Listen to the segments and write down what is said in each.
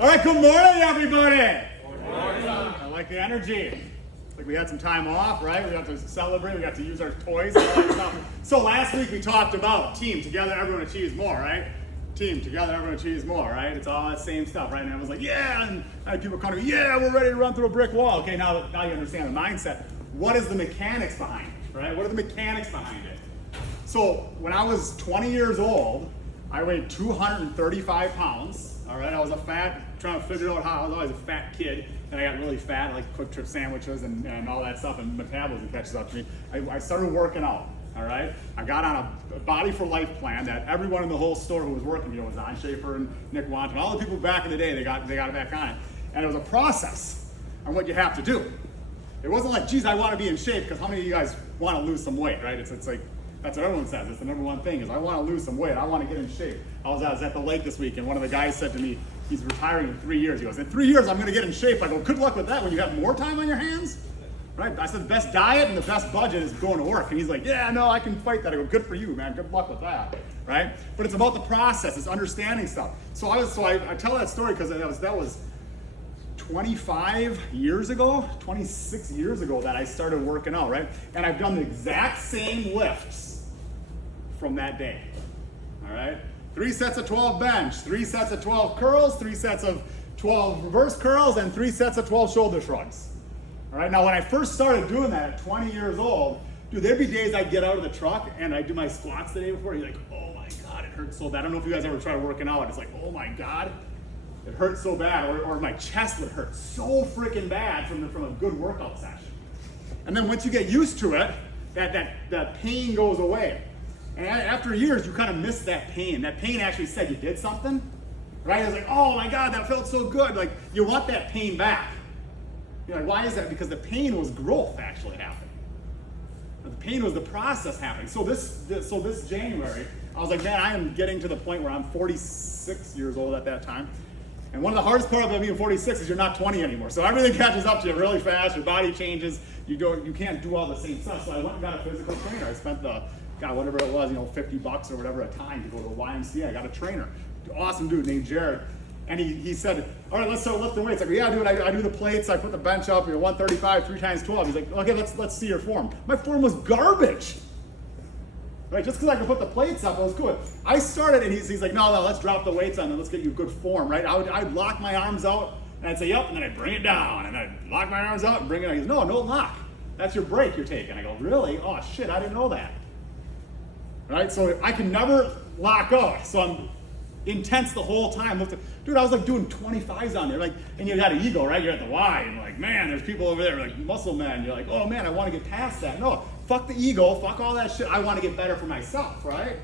All right, good morning, everybody. Good morning. I like the energy. Like we had some time off, right? We got to celebrate. We got to use our toys and all that stuff. So last week we talked about team together, everyone achieves more, right? Team together, everyone achieves more, right? It's all that same stuff, right? And everyone's like, yeah, and I had people come to me, yeah, we're ready to run through a brick wall. Okay, now you understand the mindset. What is the mechanics behind it, right? What are the mechanics behind it? So when I was 20 years old, I weighed 235 pounds. All right, I was trying to figure out how I was always a fat kid, and I got really fat, like Quick Trip sandwiches and all that stuff, and metabolism catches up to me. I started working out. All right, I got on a Body for Life plan that everyone in the whole store who was working, was on, Schaefer and Nick Wanton, all the people back in the day, they got it back on it, and it was a process on what you have to do. It wasn't like, geez, I want to be in shape, because how many of you guys want to lose some weight, right? It's like, that's what everyone says. It's the number one thing is I want to lose some weight. I want to get in shape. I was at the lake this week, and one of the guys said to me, he's retiring in 3 years. He goes, in 3 years, I'm going to get in shape. I go, good luck with that when you have more time on your hands, right? I said, the best diet and the best budget is going to work. And he's like, yeah, no, I can fight that. I go, good for you, man. Good luck with that, right? But it's about the process. It's understanding stuff. So I tell that story because that was 25 years ago, 26 years ago that I started working out, right? And I've done the exact same lifts from that day, all right? 3 sets of 12 bench, 3 sets of 12 curls, 3 sets of 12 reverse curls, and 3 sets of 12 shoulder shrugs. All right, now when I first started doing that at 20 years old, dude, there'd be days I'd get out of the truck and I'd do my squats the day before, and you're like, oh my God, it hurts so bad. I don't know if you guys ever tried working out, and it's like, oh my God, it hurts so bad, or my chest would hurt so freaking bad from a good workout session. And then once you get used to it, that pain goes away. And after years, you kind of miss that pain. That pain actually said you did something, right? It's like, oh my God, that felt so good. Like, you want that pain back. You're like, why is that? Because the pain was growth actually happening. The pain was the process happening. So this January, I was like, man, I am getting to the point where I'm 46 years old at that time. And one of the hardest part about being 46 is you're not 20 anymore. So everything catches up to you really fast. Your body changes. You can't do all the same stuff. So I went and got a physical trainer. I spent whatever it was, $50 or whatever a time to go to the YMCA. I got a trainer, awesome dude named Jared. And he said, all right, let's start lifting weights. Like, yeah, dude, I do the plates. I put the bench up, 135, 3 times 12. He's like, okay, let's see your form. My form was garbage. Right, just because I could put the plates up, it was good. I started, and he's like, no, let's drop the weights on, and let's get you good form, right? I'd lock my arms out, and I'd say, yep, and then I'd bring it down, and I'd lock my arms out and bring it down. He goes, no lock. That's your break you're taking. I go, really? Oh, shit, I didn't know that. Right, so I can never lock out, so I'm intense the whole time. Dude, I was like doing 25s on there, like, and you got an ego, right? You're at the Y, and like, man, there's people over there, like muscle men. You're like, oh man, I want to get past that. No, fuck the ego, fuck all that shit. I want to get better for myself, right?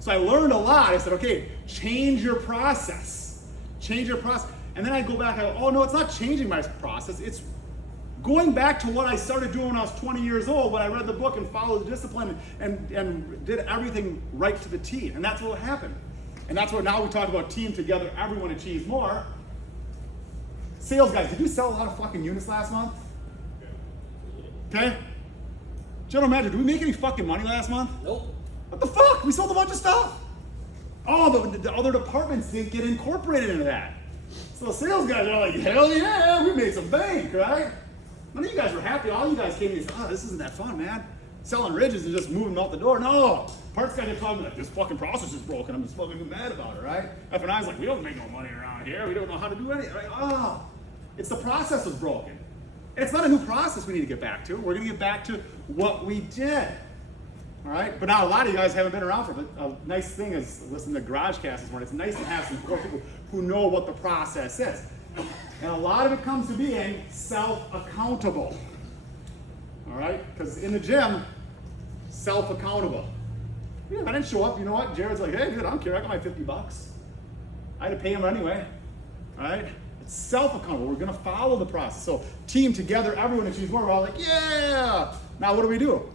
So I learned a lot. I said, okay, change your process. Change your process. And then I go back, I go, oh no, it's not changing my process. It's going back to what I started doing when I was 20 years old, when I read the book and followed the discipline and did everything right to the T. And that's what happened. And that's what now we talk about team together, everyone achieves more. Sales guys, did you sell a lot of fucking units last month? Okay? General manager, did we make any fucking money last month? Nope. What the fuck? We sold a bunch of stuff. Oh, the other departments didn't get incorporated into that. So the sales guys are like, hell yeah, we made some bank, right? None of you guys were happy. All you guys came and said, oh, this isn't that fun, man. Selling ridges and just moving them out the door. No. Parts guys are talking like, this fucking process is broken. I'm just fucking mad about it, right? F&I's like, we don't make no money around here. We don't know how to do anything. Right? Oh, it's the process was broken. And it's not a new process we need to get back to. We're going to get back to what we did. All right? But now a lot of you guys haven't been around for it. But a nice thing is, listen to GarageCast this morning. It's nice to have some people who know what the process is. And a lot of it comes to being self-accountable. All right? Because in the gym, self-accountable. Yeah, if I didn't show up, you know what? Jared's like, hey, dude, I don't care. I got my $50. I had to pay him anyway. All right? It's self-accountable. We're going to follow the process. So team together, everyone achieves more. We're all like, yeah. Now what do?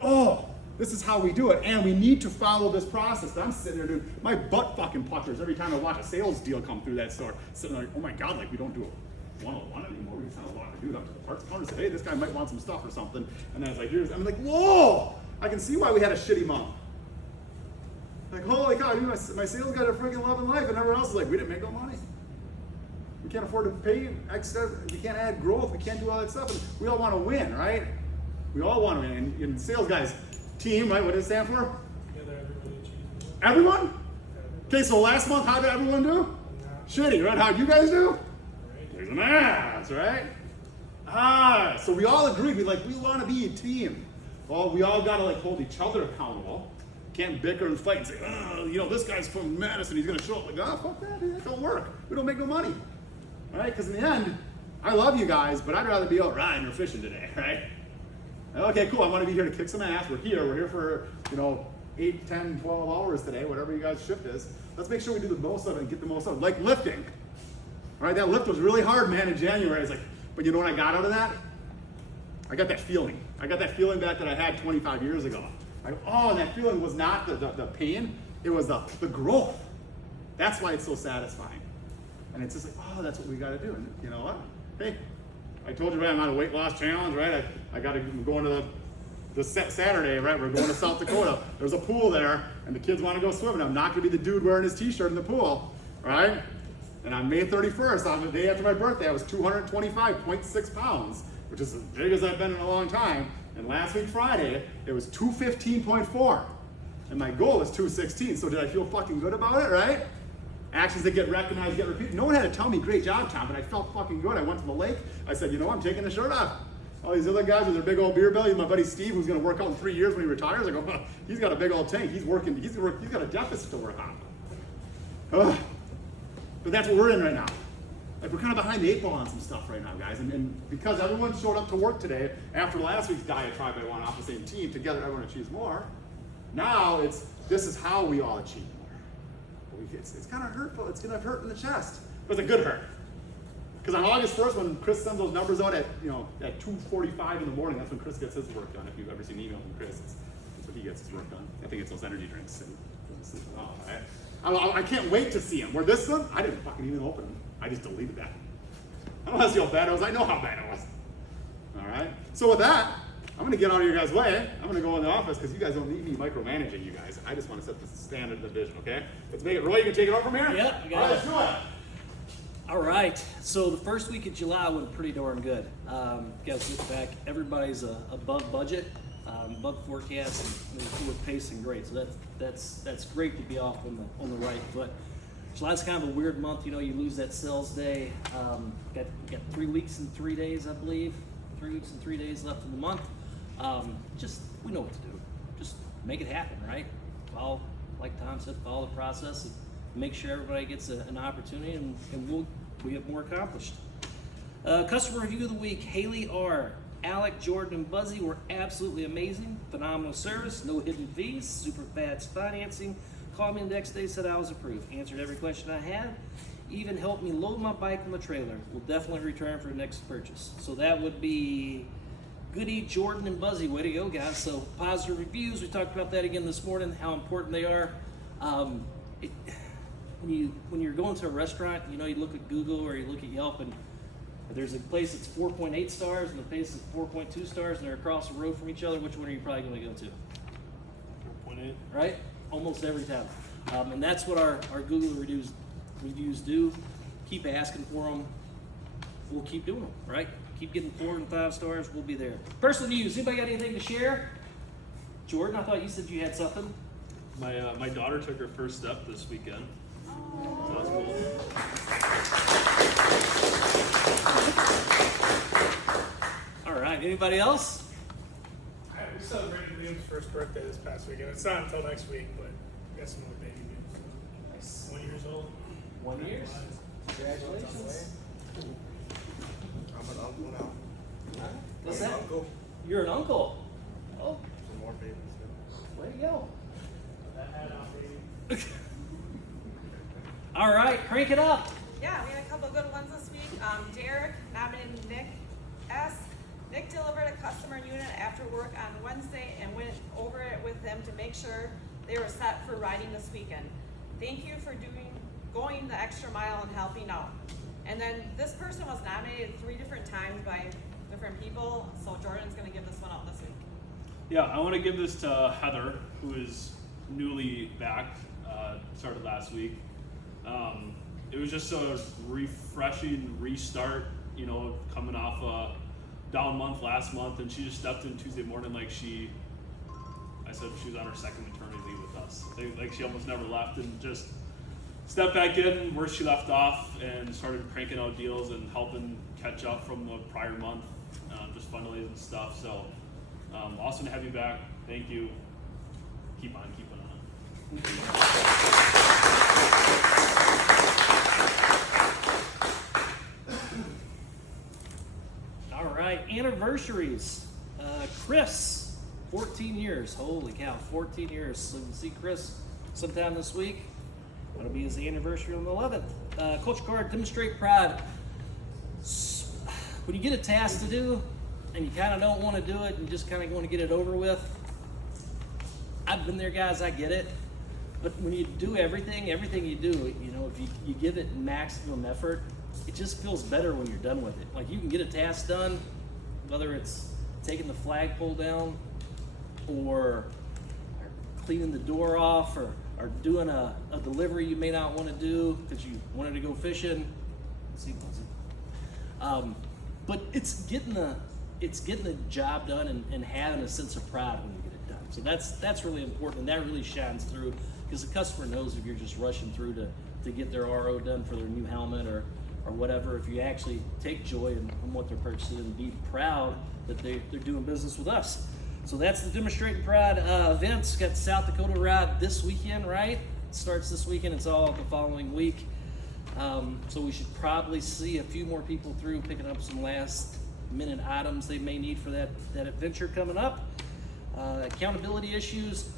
Oh, this is how we do it. And we need to follow this process. I'm sitting there, dude, my butt fucking puckers every time I watch a sales deal come through that store. Sitting there like, oh my God, like we don't do it one-on-one anymore. We just have a lot to do up to the parts counter and say, hey, this guy might want some stuff or something. And then it's like, here's, I'm like, whoa, I can see why we had a shitty month. Like, holy cow, my sales guys are freaking loving life, and everyone else is like, we didn't make no money. can't afford to pay extra, we can't add growth, we can't do all that stuff. And we all want to win, right? We all want to win. And sales guys, team, right? What does it stand for? Everyone? Okay, so last month, how did everyone do? Shitty, right? How'd you guys do? There's an ass, right? So we all agreed, we want to be a team. Well, we all got to hold each other accountable. Can't bicker and fight and say, oh, this guy's from Madison, he's going to show up. Fuck that, dude, that don't work. We don't make no money, right? Because in the end, I love you guys, but I'd rather be out riding or fishing today, right? Okay, cool, I want to be here to kick some ass. We're here for, 8, 10, 12 hours today, whatever you guys' shift is. Let's make sure we do the most of it and get the most of it. Like lifting. All right, that lift was really hard, man, in January. But you know what I got out of that? I got that feeling. I got that feeling back that I had 25 years ago. And that feeling was not the pain, it was the growth. That's why it's so satisfying. And it's just that's what we got to do. And you know what? Hey, I told you, right, I'm on a weight loss challenge, right? I'm going to this Saturday, right? We're going to South Dakota. There's a pool there, and the kids want to go swimming. I'm not going to be the dude wearing his t-shirt in the pool, right? And on May 31st, on the day after my birthday, I was 225.6 pounds, which is as big as I've been in a long time. And last week, Friday, it was 215.4. And my goal is 216, so did I feel fucking good about it, right? Actions that get recognized, get repeated. No one had to tell me, great job, Tom, but I felt fucking good. I went to the lake. I said, I'm taking the shirt off. All these other guys with their big old beer belly, my buddy Steve, who's going to work out in 3 years when he retires, I go, he's got a big old tank. He's got a deficit to work on. But that's what we're in right now. We're kind of behind the 8 ball on some stuff right now, guys. And because everyone showed up to work today, after last week's diatribe, I want off the same team, together everyone achieves more. Now this is how we all achieve more. It's kind of hurtful. It's going to hurt in the chest. But it's a good hurt. Because on August 1st, when Chris sends those numbers out at 2:45 in the morning, that's when Chris gets his work done. If you've ever seen an email from Chris, that's when he gets his work done. I think it's those energy drinks. I can't wait to see him. Where this one, I didn't fucking even open them. I just deleted that. I don't want to see how bad it was. I know how bad it was. All right. So with that, I'm going to get out of your guys' way. I'm going to go in the office because you guys don't need me micromanaging you guys. I just want to set the standard of the vision. Okay. Let's make it. Roy, you can take it over from here. Yep. All right, let's do it. All right, so the first week of July went pretty darn good. Guys, look back, everybody's above budget, above forecast, and we're pacing great. So that's great to be off on the right foot. July's kind of a weird month. You lose that sales day. Got 3 weeks and 3 days, I believe. 3 weeks and 3 days left in the month. We know what to do. Just make it happen, right? Like Tom said, follow the process. And make sure everybody gets an opportunity, and we have more accomplished. Customer review of the week: Haley R., Alec, Jordan, and Buzzy were absolutely amazing. Phenomenal service, no hidden fees, super fast financing. Called me the next day, said I was approved. Answered every question I had. Even helped me load my bike on the trailer. Will definitely return for the next purchase. So that would be Goody, Jordan, and Buzzy. Way to go, guys. So positive reviews. We talked about that again this morning, how important they are. When you're going to a restaurant, you look at Google or you look at Yelp, and there's a place that's 4.8 stars and a place that's 4.2 stars, and they're across the road from each other. Which one are you probably going to go to? 4.8. Right? Almost every time. And that's what our Google reviews do. Keep asking for them. We'll keep doing them, right? Keep getting 4 and 5 stars. We'll be there. Personal news. Anybody got anything to share? Jordan, I thought you said you had something. My daughter took her first step this weekend. So that was cool. All right. Anybody else? We celebrated Liam's first birthday this past weekend. It's not until next week, but we got some more baby news. So 1 year old. 1 year. Congratulations. I'm an uncle now. What's I'm that? an uncle. You're an uncle. Oh, Some more babies. way to go. That hat on, baby. All right, crank it up. Yeah, we had a couple good ones this week. Derek nominated Nick S. Nick delivered a customer unit after work on Wednesday and went over it with them to make sure they were set for riding this weekend. Thank you for going the extra mile and helping out. And then this person was nominated 3 different times by different people, so Jordan's going to give this one out this week. Yeah, I want to give this to Heather, who is newly back, started last week. it was just a refreshing restart, you know, coming off a down month last month, and she just stepped in Tuesday morning like I said she was on her second maternity leave with us. Like she almost never left, and just stepped back in where she left off and started cranking out deals and helping catch up from the prior month, just fundraising and stuff. So awesome to have you back. Thank you. Keep on keeping on. All right, anniversaries. Chris, 14 years. Holy cow, 14 years. So you can see Chris sometime this week. That'll be his anniversary on the 11th. Coach Card, demonstrate pride. When you get a task to do and you kind of don't want to do it and just kind of want to get it over with, I've been there, guys, I get it. But when you do everything you do, you know, if you give it maximum effort, it just feels better when you're done with it. Like you can get a task done, whether it's taking the flagpole down or cleaning the door off or doing a delivery you may not want to do because you wanted to go fishing. But it's getting the job done and having a sense of pride when you get it done. So that's really important, and that really shines through because the customer knows if you're just rushing through to get their RO done for their new helmet or whatever. If you actually take joy in what they're purchasing and be proud that they're doing business with us. So that's the Demonstrating Pride events. Got the South Dakota Ride this weekend, right? It starts this weekend. It's all the following week. So we should probably see a few more people through picking up some last minute items they may need for that adventure coming up. Accountability issues.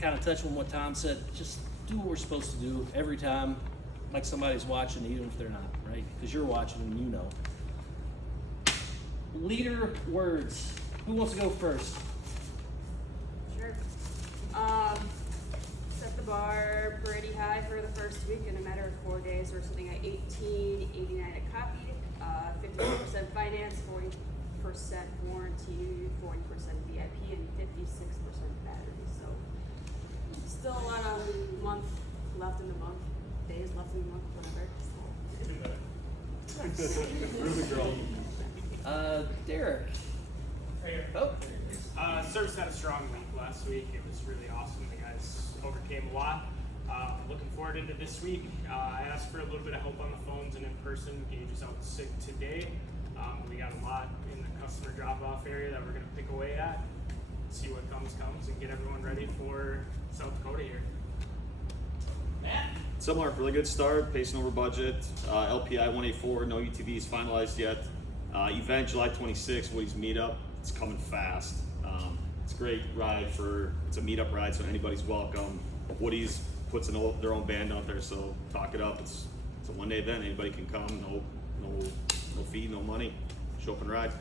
Kind of touch on what Tom said. Just do what we're supposed to do every time, like somebody's watching, even if they're not, right? Because you're watching and you know. Leader words. Who wants to go first? Sure. Set the bar pretty high for the first week. In a matter of 4 days, we're sitting at $18.89 a copy, 51% finance, 40% warranty, 40% VIP, and 56% battery. So still a lot of month left in the month, days left in the month, whatever. Derek. Right here. Oh. Service had a strong week last week. It was really awesome. The guys overcame a lot. Looking forward into this week. I asked for a little bit of help on the phones and in person. Gage is out sick today. We got a lot in the customer drop-off area that we're going to pick away at. See what comes, and get everyone ready for South Dakota here. Similar, really good start, pacing over budget. LPI 184, no UTVs finalized yet. Event July 26th, Woody's meetup. It's coming fast. It's a great ride it's a meetup ride, so anybody's welcome. Woody's puts their own band out there, so talk it up. It's a one-day event. Anybody can come. No fee, no money. Show up and ride.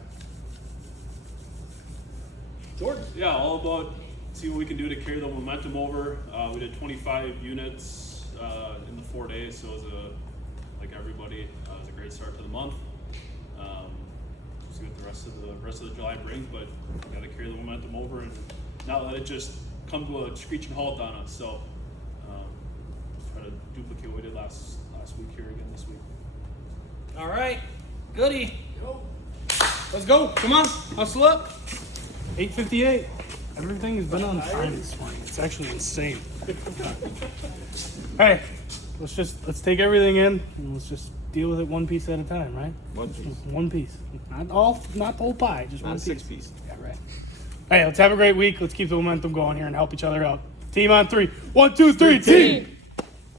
Jordan. Yeah, all about see what we can do to carry the momentum over. We did 25 units in the 4 days, so it was like everybody, it was a great start to the month. See what the rest of the July brings, but we got to carry the momentum over and not let it just come to a screeching halt on us. So try to duplicate what we did last week here again this week. All right, Goody. Let's go. Come on. Hustle up. 8:58. Everything has been on time this morning. It's actually insane. Hey, let's take everything in and let's just deal with it one piece at a time, right? One piece. One piece. Not the whole pie, just Not one a piece. 6-piece. Yeah, right. Hey, let's have a great week. Let's keep the momentum going here and help each other out. Team on 3. 1, 2, 3, team!